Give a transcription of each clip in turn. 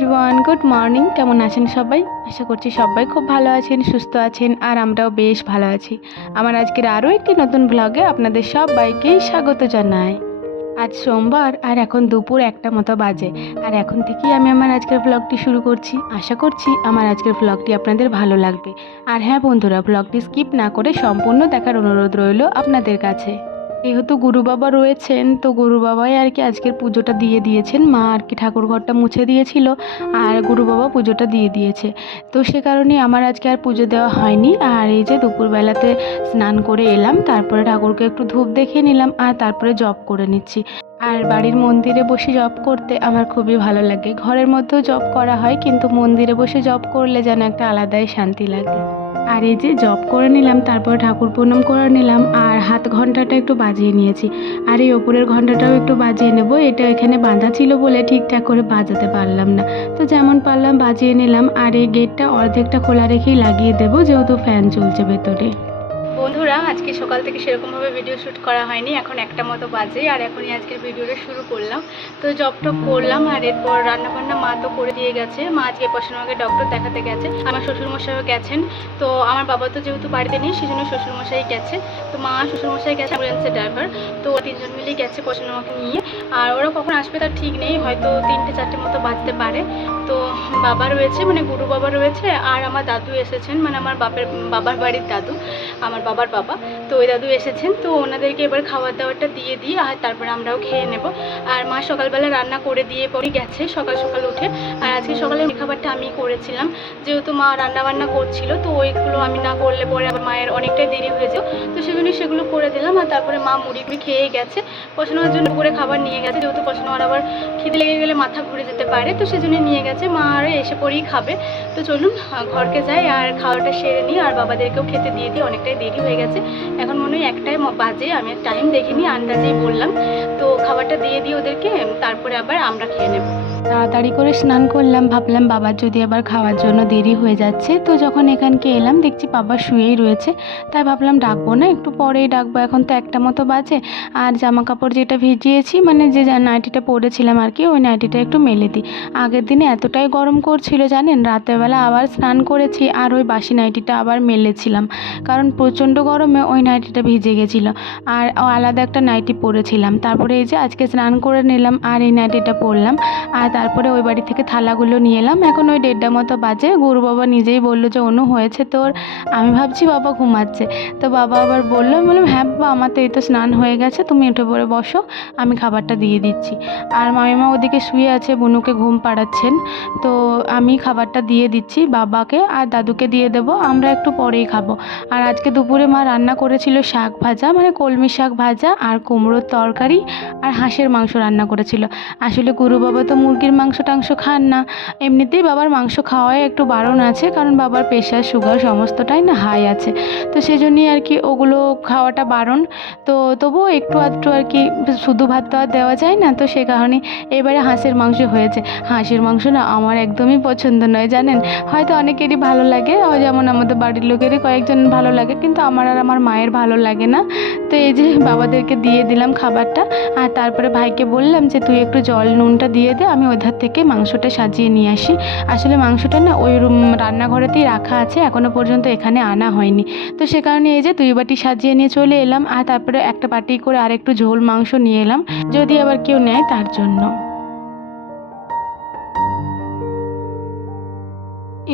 Everyone, good morning. কেমন আছেন সবাই? আশা করছি সবাই খুব ভালো আছেন, সুস্থ আছেন, আর আমরাও বেশ ভালো আছি। আমার আজকের আরও একটি নতুন ব্লগে আপনাদের সবাইকেই স্বাগত জানাই। আজ সোমবার আর এখন দুপুর 1টা মতো বাজে, আর এখন থেকেই আমি আমার আজকের ব্লগটি শুরু করছি। আশা করছি আমার আজকের ব্লগটি আপনাদের ভালো লাগবে। আর হ্যাঁ বন্ধুরা, ব্লগটি স্কিপ না করে সম্পূর্ণ দেখার অনুরোধ রইল আপনাদের কাছে। যেহেতু গুরু বাবা রয়েছেন, তো গুরু বাবাই আর কি আজকের পুজোটা দিয়ে দিয়েছেন। মা আর কি ঠাকুর ঘরটা মুছে দিয়েছিল আর গুরু বাবা পুজোটা দিয়ে দিয়েছে। তো সে কারণে আমার আজকে আর পুজো দেওয়া হয়নি। আর এই যে দুপুরবেলাতে স্নান করে এলাম, তারপরে ঠাকুরকে একটু ধূপ দেখিয়ে নিলাম, আর তারপরে জপ করে নিচ্ছি। আর বাড়ির মন্দিরে বসে জপ করতে আমার খুবই ভালো লাগে। ঘরের মধ্যেও জপ করা হয়, কিন্তু মন্দিরে বসে জপ করলে যেন একটা আলাদাই শান্তি লাগে। আর এই যে জব করে নিলাম, তারপর ঠাকুর প্রণাম করে নিলাম, আর হাত ঘন্টাটা একটু বাজিয়ে নিয়েছি। আর এই ওপরের ঘন্টাটাও একটু বাজিয়ে নেব। এটা এখানে বাঁধা ছিল বলে ঠিকঠাক করে বাজাতে পারলাম না, তো যেমন পারলাম বাজিয়ে নিলাম। আর এই গেটটা অর্ধেকটা খোলা রেখেই লাগিয়ে দেবো, যেহেতু ফ্যান চলছে ভেতরে। বন্ধুরা, আজকে সকাল থেকে সেরকমভাবে ভিডিও শ্যুট করা হয়নি। এখন 1টা মতো বাজে, আর এখনই আজকের ভিডিওটা শুরু করলাম। তো জব টপ করলাম, আর এরপর রান্নাবান্না মা তো করে দিয়ে গেছে। মা আজকে আমাকে ডক্টর দেখাতে গেছে, আমার শ্বশুরমশাইও গেছেন। তো আমার বাবা তো যেহেতু বাড়িতে নেই, সেই জন্য শ্বশুরমশাই গেছে। তো মা শ্বশুরমশাই গেছে, অ্যাম্বুলেন্সের ড্রাইভার। তো 3জন মিলেই গেছে আমাকে নিয়ে। আর ওরা কখন আসবে তার ঠিক নেই, হয়তো 3টে-4টে মতো বাজতে পারে। তো বাবা রয়েছে, মানে গুরু বাবা রয়েছে, আর আমার দাদু এসেছেন, মানে আমার বাবার বাড়ির দাদু, আমার বাবার বাবা। তো ওই দাদু এসেছেন, তো ওনাদেরকে এবার খাবার দাবারটা দিয়ে দিই, আর তারপরে আমরাও খেয়ে নেব। আর মা সকালবেলা রান্না করে দিয়ে পরে গেছে সকাল সকাল উঠে। আর আজকে সকালে ওই খাবারটা আমি করেছিলাম, যেহেতু মা রান্না বান্না করছিল। তো ওইগুলো আমি না করলে পরে আমার মায়ের অনেকটাই দেরি হয়ে যেত, তো সেজন্য সেগুলো করে দিলাম। আর তারপরে মা মুড়ি খেয়ে গেছে। পছন্দের জন্য করে খাবার নিয়ে গেছে, যেহেতু পছন্দ আবার খিদে লেগে গেলে মাথা ঘুরে যেতে পারে, তো সেজন্য নিয়ে গেছে। মা আর এসে পরেই খাবে। তো চলুন ঘরকে যাই আর খাওয়াটা সেরে নিই, আর বাবাদেরকেও খেতে দিয়ে দিই, অনেকটাই দেরি হয়ে গেছে। এখন মনে হয় 1টাই বাজে, আমি টাইম দেখিনি, আন্দাজেই বললাম। তো খাবারটা দিয়ে দিই ওদেরকে, তারপরে আবার আমরা খেয়ে নেব। তাড়াতাড়ি করে স্নান করলাম, ভাবলাম বাবার যদি আবার খাওয়ার জন্য দেরি হয়ে যাচ্ছে। তো যখন এখানকে এলাম দেখছি বাবা শুয়েই রয়েছে, তাই ভাবলাম ডাকবো না, একটু পরেই ডাকবো। এখন তো 1টা মতো বাজে। আর জামা কাপড় যেটা ভিজিয়েছি, মানে যে নাইটিটা পরেছিলাম আর কি, ওই নাইটিটা একটু মেলে দিই। আগের দিনে এতটাই গরম করছিল জানেন, রাতেরবেলা আবার স্নান করেছি, আর ওই বাসি নাইটিটা আবার মেলেছিলাম, কারণ প্রচণ্ড গরমে ওই নাইটিটা ভিজে গেছিলো। আর আলাদা একটা নাইটি পরেছিলাম। তারপরে এই যে আজকে স্নান করে নিলাম, আর এই নাইটিটা পরলাম। আর তারপরে ওই বাড়ি থেকে থালাগুলো নিয়ে এলাম। এখন ওই 1:30 মতো বাজে। গুরু বাবা নিজেই বললো যে অনু হয়েছে তোর। আমি ভাবছি বাবা ঘুমাচ্ছে, তো বাবা আবার বললাম হ্যাঁ বাবা, আমার তো এই তো স্নান হয়ে গেছে, তুমি উঠে পড়ে বসো, আমি খাবারটা দিয়ে দিচ্ছি। আর মামিমা ওদিকে শুয়ে আছে, বনুকে ঘুম পাড়াচ্ছেন। তো আমি খাবারটা দিয়ে দিচ্ছি বাবাকে, আর দাদুকে দিয়ে দেবো, আমরা একটু পরেই খাবো। আর আজকে দুপুরে মা রান্না করেছিল শাক ভাজা, মানে কলমি শাক ভাজা, আর কুমড়োর তরকারি, আর হাঁসের মাংস রান্না করেছিল। আসলে গুরু বাবা তো মুরগির মাংস টাংস খান না, এমনিতেই বাবার মাংস খাওয়ায় একটু বারণ আছে, কারণ বাবার প্রেশার সুগার সমস্তটাই না হাই আছে। তো সেজন্যই আর কি ওগুলো খাওয়াটা বারণ। তো তবুও একটু আধটু আর কি, শুধু ভাত তো আর দেওয়া যায় না, তো সে কারণে এবারে হাঁসের মাংস হয়েছে। হাঁসের মাংস না আমার একদমই পছন্দ নয় জানেন, হয়তো অনেকেরই ভালো লাগে, যেমন আমাদের বাড়ির লোকেরই কয়েকজন ভালো লাগে, কিন্তু আমার আর আমার মায়ের ভালো লাগে না। তো এই যে বাবাদেরকে দিয়ে দিলাম খাবারটা, আর তারপরে ভাইকে বললাম যে তুই একটু জল নুনটা দিয়ে দে, আমি ওধার থেকে মাংসটা সাজিয়ে নিয়ে আসি। আসলে মাংসটা না ওই রান্নাঘরেতেই রাখা আছে, এখনও পর্যন্ত এখানে আনা হয়নি। তো সে কারণে এই যে 2 বাটি সাজিয়ে নিয়ে চলে এলাম, আর তারপরে একটা বাটি করে আর একটু ঝোল মাংস নিয়ে এলাম, যদি আবার কেউ নেয় তার জন্য।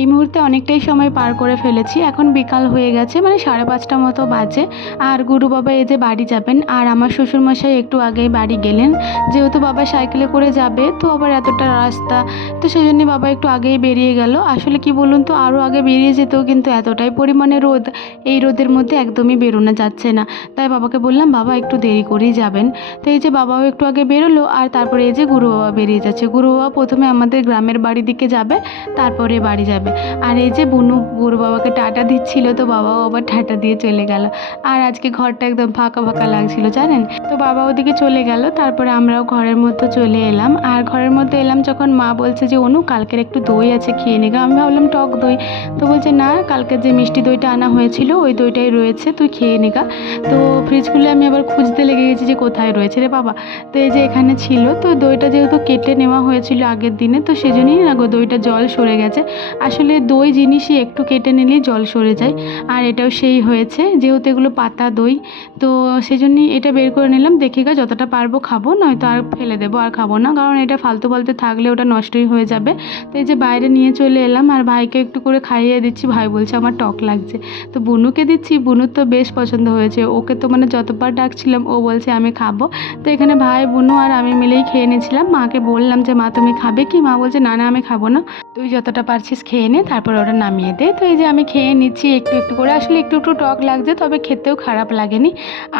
এই মুহূর্তে অনেকটাই সময় পার করে ফেলেছি, এখন বিকাল হয়ে গেছে, মানে 5:30 মতো বাজে। আর গুরু বাবা এই যে বাড়ি যাবেন, আর আমার শ্বশুরমশাই একটু আগেই বাড়ি গেলেন। যেহেতু বাবা সাইকেলে করে যাবে, তো আবার এতটা রাস্তা, তো সেই জন্য বাবা একটু আগেই বেরিয়ে গেল। আসলে কি বলুন তো, আরও আগে বেরিয়ে যেত, কিন্তু এতটাই পরিমাণে রোদ, এই রোদের মধ্যে একদমই বেরোনো যাচ্ছে না। তাই বাবাকে বললাম বাবা একটু দেরি করেই যাবেন। তো এই যে বাবাও একটু আগে বেরোলো, আর তারপরে এই যে গুরু বাবা বেরিয়ে যাচ্ছে। গুরু বাবা প্রথমে আমাদের গ্রামের বাড়ির দিকে যাবে, তারপরে বাড়ি যাবে। যাবে। আর এই যে বুনু বুড়ো বাবাকে টাটা দিচ্ছিল, তো বাবাও আবার টাটা দিয়ে চলে গেল। আর আজকে ঘরটা একদম ফাঁকা ফাঁকা লাগছিল জানেন। তো বাবা ওদিকে চলে গেল, তারপরে আমরাও ঘরের মধ্যে চলে এলাম। আর ঘরের মধ্যে এলাম যখন মা বলছে যে অনু কালকের একটু দই আছে খেয়ে নেগা। আমি ভাবলাম টক দই, তো বলছে না কালকে যে মিষ্টি দইটা আনা হয়েছিল ওই দইটাই রয়েছে, তুই খেয়ে নেগা। তো ফ্রিজ খুলে আমি আবার খুঁজতে লেগে গেছি যে কোথায় রয়েছে রে বাবা। তো এই যে এখানে ছিল, তো দইটা যেহেতু কেটে নেওয়া হয়েছিল আগের দিনে, তো সেজন্যই না গো দইটা জল সরে গেছে। আসলে দই জিনিসই একটু কেটে নিলেই জল সরে যায়, আর এটাও সেই হয়েছে যেহেতু এগুলো পাতা দই, তো সেজন্যই এটা বের করে নিলাম। দেখি গা যতটা পারবো খাবো, নয়তো আর ফেলে দেবো, আর খাবো না, কারণ এটা ফালতু ফালতু থাকলে ওটা নষ্টই হয়ে যাবে। তো এই যে বাইরে নিয়ে চলে এলাম আর ভাইকে একটু করে খাইয়ে দিচ্ছি। ভাই বলছে আমার টক লাগছে, তো বুনুকে দিচ্ছি। বুনুর তো বেশ পছন্দ হয়েছে, ওকে তো মানে যতবার ডাকছিলাম ও বলছে আমি খাবো। তো এখানে ভাই বুনু আর আমি মিলেই খেয়ে নিয়েছিলাম। মাকে বললাম যে মা তুমি খাবে কি, মা বলছে না না আমি খাবো না, তুই যতটা পারছিস খেয়ে নে, তারপর ওটা নামিয়ে দে। তো এই যে আমি খেয়ে নিচ্ছি একটু একটু করে। আসলে একটু একটু টক লাগছে, তবে খেতেও খারাপ লাগেনি।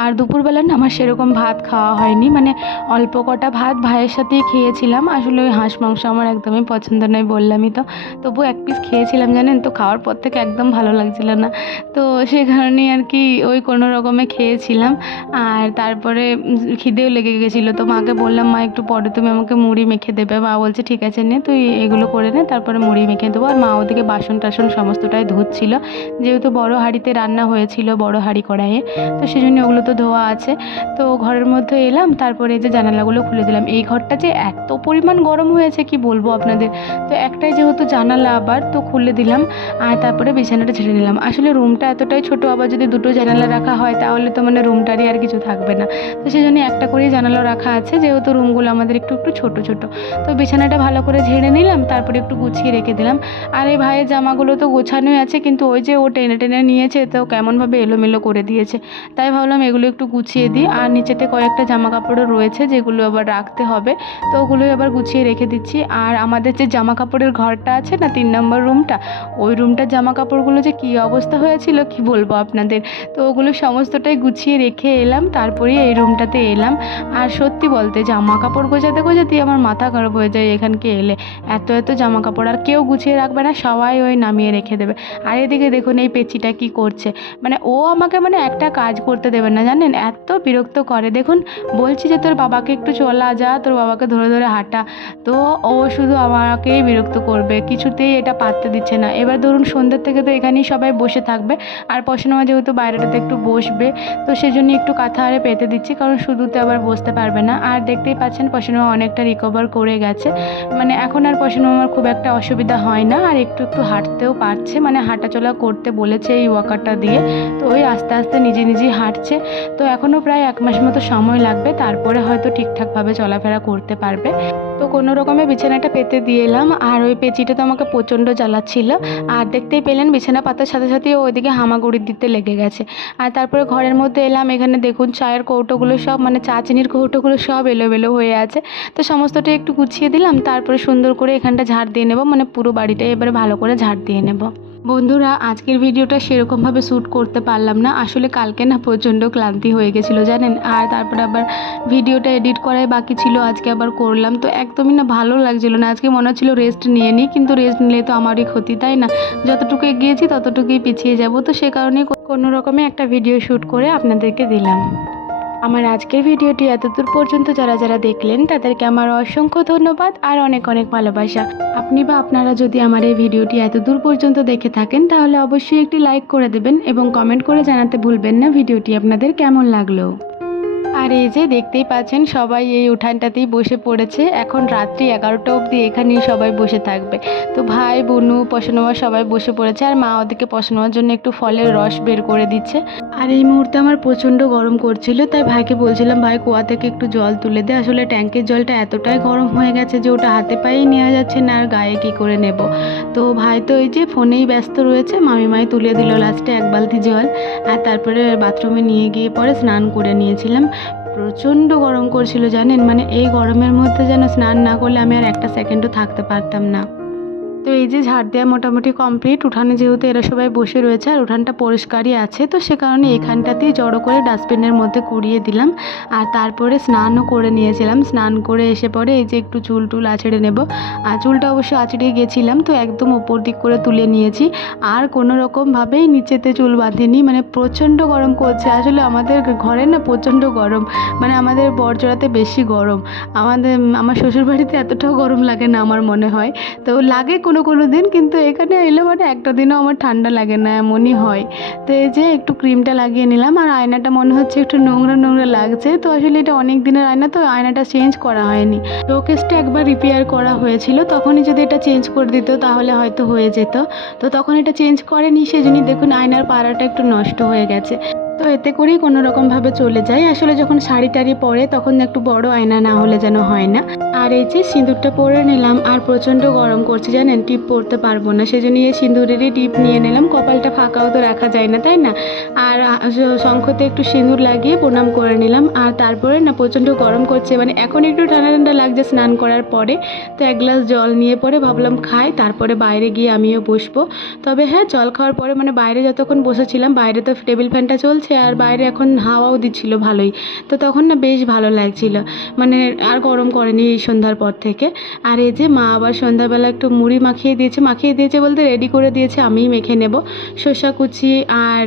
আর দুপুরবেলা না আমার সেরকম ভাত খাওয়া হয়নি, মানে অল্প কটা ভাত ভাইয়ের সাথেই খেয়েছিলাম। আসলে ওই হাঁস মাংস আমার একদমই পছন্দ নয়, বললামই তো। তবু এক পিস খেয়েছিলাম জানেন, তো খাওয়ার পর থেকে একদম ভালো লাগছিল না। তো সে কারণেই আর কি ওই কোনো রকমে খেয়েছিলাম। আর তারপরে খিদেও লেগে গেছিলো, তো মাকে বললাম মা একটু পরে তুমি আমাকে মুড়ি মেখে দেবে। মা বলছে ঠিক আছে নে তুই এগুলো করে নে, তারপরে মুড়ি মেখে দেবো। আর মা ওদিকে বাসন টাসন সমস্তটাই ধুচ্ছিল, যেহেতু বড় হাঁড়িতে রান্না হয়েছিল, বড় হাঁড়ি কড়াইয়ে, তো সেজন্য ওগুলো তো ধোয়া আছে। তো ঘরের মধ্যে এলাম, তারপরে এই যে জানালাগুলো খুলে দিলাম। এই ঘরটা যে এত পরিমাণ গরম হয়েছে কি বলবো আপনাদের। তো একটাই যেহেতু জানালা আবার, তো খুলে দিলাম। আর তারপরে বিছানাটা ছেড়ে দিলাম। আসলে রুমটা এতটাই ছোট, আবার যদি দুটো জানালা রাখা হয় তাহলে তো মানে রুমটারই আর কিছু থাকবে না। তো সেই জন্য একটা করেই জানালা রাখা আছে, যেহেতু রুমগুলো আমাদের একটু একটু ছোট ছোট। তো বিছানাটা ভালো করে ঝেড়ে নিলাম, তারপরে একটু গুছিয়ে রেখে দিলাম। আর এই ভাইয়ের জামাগুলো তো গোছানোই আছে, কিন্তু ওই যে ও টেনে টেনে নিয়েছে, তো কেমনভাবে এলোমেলো করে দিয়েছে। তাই ভাবলাম এগুলো একটু গুছিয়ে দিই। আর নিচেতে কয়েকটা জামা কাপড়ও রয়েছে যেগুলো আবার রাখতে হবে, তো ওগুলোই আবার গুছিয়ে রেখে দিচ্ছি। আর আমাদের যে জামা কাপড়ের ঘরটা আছে না, 3 নম্বর রুমটা, ওই রুমটার জামা কাপড়গুলো যে কী অবস্থা হয়েছিল কি বলবো আপনাদের। তো ওগুলো সমস্তটাই গুছিয়ে রেখে এলাম, তারপরে এই রুমটাতে এলাম। আর সত্যি বলতে জামা কাপড় গোছাতে গোছাতেই আমার মাথা খারাপ হয়ে যায় এখানকে এলে। এত এত জামা কাপড়, আর কেউ গুছিয়ে রাখবে না, সবাই ওই নামিয়ে রেখে দেবে। আর এদিকে দেখুন এই পেচিটা কি করছে, মানে ও আমাকে মানে একটা কাজ করতে দেবে না জানেন, এত বিরক্ত করে। দেখুন বলছি যে তোর বাবাকে একটু চলা যা, তোর বাবাকে ধরে ধরে হাঁটা, তো ও শুধু আমাকেই বিরক্ত করবে, কিছুতেই এটা পাত্তা দিচ্ছে না। এবার ধরুন সন্ধ্যের থেকে তো এখানেই সবাই বসে থাকবে, আর পশনমা যেহেতু বাইরেটাতে একটু বসবে, তো সেজন্য একটু কাঁথা আরে পেতে দিচ্ছি, কারণ শুধুতে আবার বসতে পারবে না। আর দেখতেই পাচ্ছেন পশনমা অনেকটা রিকভার করে গেছে, মানে এখন আর পশনমার খুব একটা অসুবিধা হয় না, আর একটু একটু হাঁটতেও পারছে, মানে হাঁটাচলা করতে বলেছে এই ওয়াকারটা দিয়ে। তো ওই আস্তে আস্তে নিজে নিজেই হাঁটছে। তো এখনও প্রায় 1 মাস মতো সময় লাগবে, তারপরে হয়তো ঠিকঠাকভাবে চলাফেরা করতে পারবে। তো কোনো রকমে বিছানাটা পেতে দিয়ে এলাম। আর ওই পেঁচিটা তো আমাকে প্রচণ্ড জ্বালাচ্ছিল। আর দেখতেই পেলেন বিছানা পাতার সাথে সাথে ওইদিকে হামাগুড়ি দিতে লেগে গেছে। আর তারপরে ঘরের মধ্যে এলাম, এখানে দেখুন চায়ের কৌটোগুলো সব, মানে চা চিনির কৌটোগুলো সব এলোমেলো হয়ে আছে। তো সমস্তটা একটু গুছিয়ে দিলাম, তারপরে সুন্দর করে এখানটা ঝাড় দিয়ে নেব, মানে পুরো বাড়িটাই এবারে ভালো করে ঝাড় দিয়ে নেব। বন্ধুরা আজকের ভিডিওটা সেরকমভাবে শ্যুট করতে পারলাম না, আসলে কালকে না প্রচণ্ড ক্লান্তি হয়ে গেছিলো জানেন। আর তারপরে আবার ভিডিওটা এডিট করাই বাকি ছিল, আজকে আবার করলাম, তো একদমই না ভালো লাগছিলো না। আজকে মনে হচ্ছিলো রেস্ট নিয়ে নিই, কিন্তু রেস্ট নিলে তো আমারই ক্ষতি, তাই না? যতটুকু এগিয়েছি ততটুকুই পিছিয়ে যাব, তো সে কারণেই কোনো রকমে একটা ভিডিও শ্যুট করে আপনাদেরকে দিলাম। আমার আজকের ভিডিওটি এতদূর পর্যন্ত যারা যারা দেখলেন তাদেরকে আমার অসংখ্য ধন্যবাদ আর অনেক অনেক ভালোবাসা। আপনি বা আপনারা যদি আমার এই ভিডিওটি এতদূর পর্যন্ত দেখে থাকেন তাহলে অবশ্যই একটি লাইক করে দেবেন এবং কমেন্ট করে জানাতে ভুলবেন না ভিডিওটি আপনাদের কেমন লাগলো। আর এই যে দেখতেই পাচ্ছেন সবাই এই উঠানটাতেই বসে পড়েছে, এখন রাত্রি 11টা অবধি এখানেই সবাই বসে থাকবে। তো ভাই বোনু পশনমা সবাই বসে পড়েছে, আর মা ওদিকে পশনমার জন্য একটু ফলের রস বের করে দিচ্ছে। আর এই মুহূর্তে আমার প্রচণ্ড গরম করছিল, তাই ভাইকে বলছিলাম ভাই কুয়া থেকে একটু জল তুলে দে। আসলে ট্যাঙ্কের জলটা এতটাই গরম হয়ে গেছে যে ওটা হাতে পায়েই নেওয়া যাচ্ছে না, আর গায়ে কী করে নেব। তো ভাই তো এই যে ফোনেই ব্যস্ত রয়েছে, মামিমাই তুলে দিল লাস্টে 1 বালতি জল। আর তারপরে বাথরুমে নিয়ে গিয়ে পরে স্নান করে নিয়েছিলাম। প্রচণ্ড গরম করছিল জানেন, মানে এই গরমের মধ্যে যেন স্নান না করলে আমি আর একটা সেকেন্ডও থাকতে পারতাম না। তো এই যে ঝাড় দেওয়া মোটামুটি কমপ্লিট। উঠানে যেহেতু এরা সবাই বসে রয়েছে আর উঠানটা পরিষ্কারই আছে, তো সে কারণে এখানটাতেই জড়ো করে ডাস্টবিনের মধ্যে কুড়িয়ে দিলাম। আর তারপরে স্নানও করে নিয়েছিলাম। স্নান করে এসে পরে এই যে একটু চুল টুল আঁচড়ে নেব। আর চুলটা অবশ্য আঁচড়িয়ে গেছিলাম, তো একদম ওপর দিক করে তুলে নিয়েছি। আর কোনো রকমভাবেই নিচেতে চুল বাঁধিনি, মানে প্রচণ্ড গরম করছে। আসলে আমাদের ঘরে না প্রচণ্ড গরম, মানে আমাদের বরজোড়াতে বেশি গরম। আমার শ্বশুরবাড়িতে এতটাও গরম লাগে না আমার মনে হয়। তো লাগে কোনো দিন, কিন্তু এখানে এলে মানে একটা দিনও আমার ঠান্ডা লাগে না, এমনই হয়। তো এই যে একটু ক্রিমটা লাগিয়ে নিলাম। আর আয়নাটা মনে হচ্ছে একটু নোংরা নোংরা লাগছে, তো আসলে এটা অনেক দিনের আয়না, তো আয়নাটা চেঞ্জ করা হয়নি। শোকেসটা একবার রিপেয়ার করা হয়েছিল, তখনই যদি এটা চেঞ্জ করে দিত তাহলে হয়তো হয়ে যেত। তো তখন এটা চেঞ্জ করেনি, সেজন্যই দেখুন আয়নার পাড়াটা একটু নষ্ট হয়ে গেছে। তো এতে করেই কোনো রকমভাবে চলে যায়। আসলে যখন শাড়ি টাড়ি পরে তখন একটু বড় আয়না না হলে যেন হয় না। আর এই যে সিঁদুরটা পরে নিলাম। আর প্রচণ্ড গরম করছে জানেন, টিপ পরতে পারবো না, সেজন্য এই সিঁদুরেরই টিপ নিয়ে নিলাম। কপালটা ফাঁকাও তো রাখা যায় না, তাই না? আর শঙ্খতে একটু সিঁদুর লাগিয়ে প্রণাম করে নিলাম। আর তারপরে না প্রচণ্ড গরম করছে, মানে এখন একটু ঠান্ডা ঠান্ডা লাগছে স্নান করার পরে। তো এক গ্লাস জল নিয়ে পরে ভাবলাম খাই, তারপরে বাইরে গিয়ে আমিও বসবো। তবে হ্যাঁ, জল খাওয়ার পরে মানে বাইরে যতক্ষণ বসেছিলাম, বাইরে তো টেবিল ফ্যানটা চলছে আর বাইরে এখন হাওয়াও দিচ্ছিল ভালোই। তো তখন না বেশ ভালো লাগছিল, মানে আর গরম করেনি এই সন্ধ্যার পর থেকে। আর এই যে মা আবার সন্ধ্যাবেলা একটু মুড়ি মাখিয়ে দিয়েছে বলতে রেডি করে দিয়েছে, আমিই মেখে নেব। শসা কুচি আর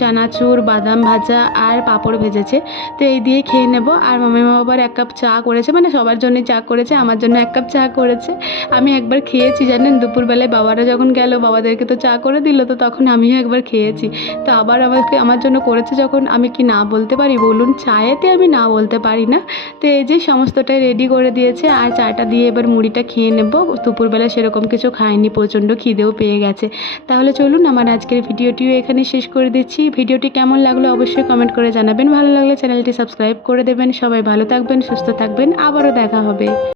চানাচুর, বাদাম ভাজা আর পাঁপড় ভেজেছে, তো এই দিয়ে খেয়ে নেব। আর মামিমা আবার 1 কাপ চা করেছে, মানে সবার জন্যই চা করেছে, আমার জন্য 1 কাপ চা করেছে। আমি একবার খেয়েছি জানেন, দুপুরবেলায় বাবারা যখন গেল, বাবাদেরকে তো চা করে দিল, তো তখন আমিও একবার খেয়েছি। তো আবার আমার জন্য করেছে যখন, আমি কি না বলতে পারি বলুন? চায়েতে আমি না বলতে পারি না। তো এই যে সমস্তটাই রেডি করে দিয়েছে, আর চাটা দিয়ে এবার মুড়িটা খেয়ে নেব। দুপুরবেলা সেরকম কিছু খাইনি, প্রচণ্ড খিদেও পেয়ে গেছে। তাহলে চলুন আমার আজকের ভিডিওটিও এখানে শেষ করে দিচ্ছি। ভিডিওটি কেমন লাগলো অবশ্যই কমেন্ট করে জানাবেন। ভালো লাগলে চ্যানেলটি সাবস্ক্রাইব করে দেবেন। সবাই ভালো থাকবেন, সুস্থ থাকবেন, আবারও দেখা হবে।